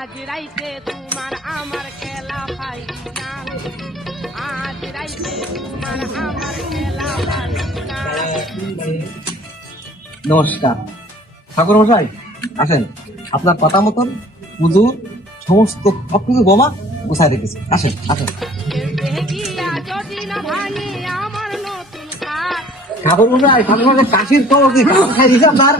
আজ রাইতে তোমার আমার খেলা ফাইনাল, আজ রাইতে তোমার আমার খেলা ফাইনাল। নমস্কার ঠাকুর মশাই, আসেন। আপনার কথা মতন পুজো সমস্ত সবকিছু বোমা গোছায় রেখেছে। আসেন আসেন। গিয়া যদি না ভাঙে আমার নতুন খাট, ঠাকুর মশাই, ঠাকুর মশাই কাশির খবর কি? কাশি খাই দিয়েছে আপনার?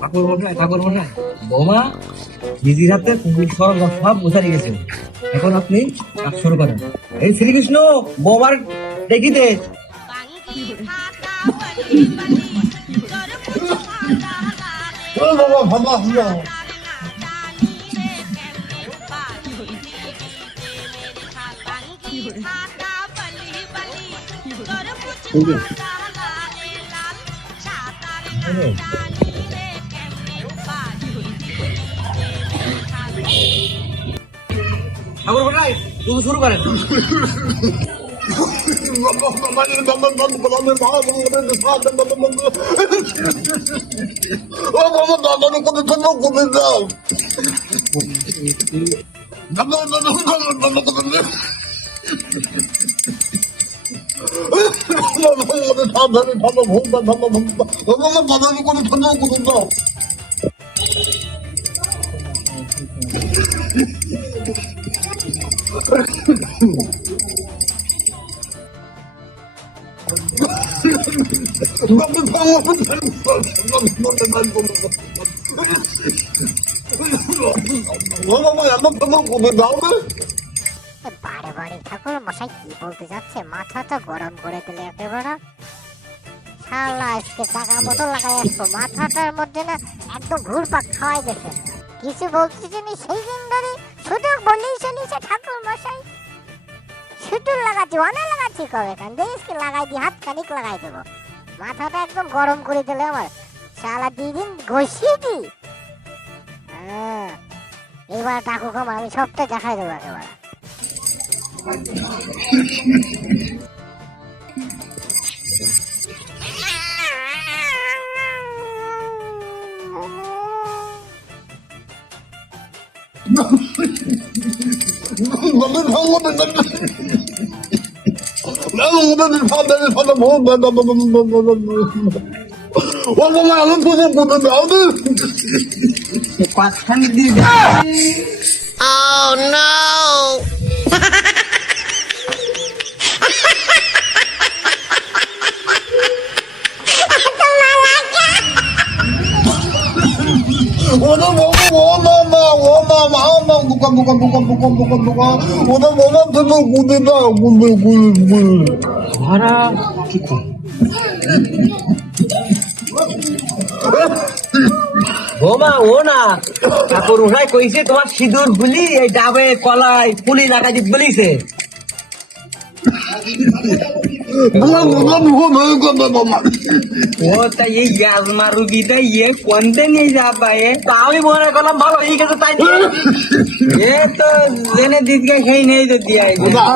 ঠাকুর মশাই, ঠাকুর মশাই, বোমা নিজের হাতে পুজোর সব গোছায় রেখেছে। এখন আপনি কাজ শুরু করেন। এই শ্রীকৃষ্ণ, বোমার দেখিতে। ঠাকুর মশাই, পুজো শুরু করেন। বারে বারে ঠাকুর মশাই কি বলতে যাচ্ছে, মাথাটা গরম করে দিলে একেবারে। শালা আজকে টাকা মতো লাগাই আসবো, মাথাটার মধ্যে না একদম ঘুরপাক খাওয়াই গেছে। কিছু বলতেছি নি সেই দিন ধরে, শুধু বলেই শুনিছে ঠাকুর মশাই। শুধু লাগাচ্ছি, অনেক লাগাচ্ছি, কবে কান দেশকে লাগাই দি, হাত খানিক লাগাই দেবো। মাথাটা একদম গরম করে দিলে আমার, শালা 2 দিন ঘষিয়ে দি। এবার টাকু কম, আমি সবটা দেখাই দেবো একেবারে। পাঁচখানি দিয়ে Oh no! ভাড়া কি কম? বোমা ও না, ঠাকুর মশাই কইছে তোমার সিঁদুর বুলি এই ডাবে কলায় পুলি লাগাই দি বলিছে। ও তাই এই গ্যাস মারু বিটা ইয়ে কোনতে নিয়ে যাবা? তা আমি মনে করলাম ভালো এই গেছে তাই এ তো জেনে দিদকে খেয়ে নেই তো দিয়ে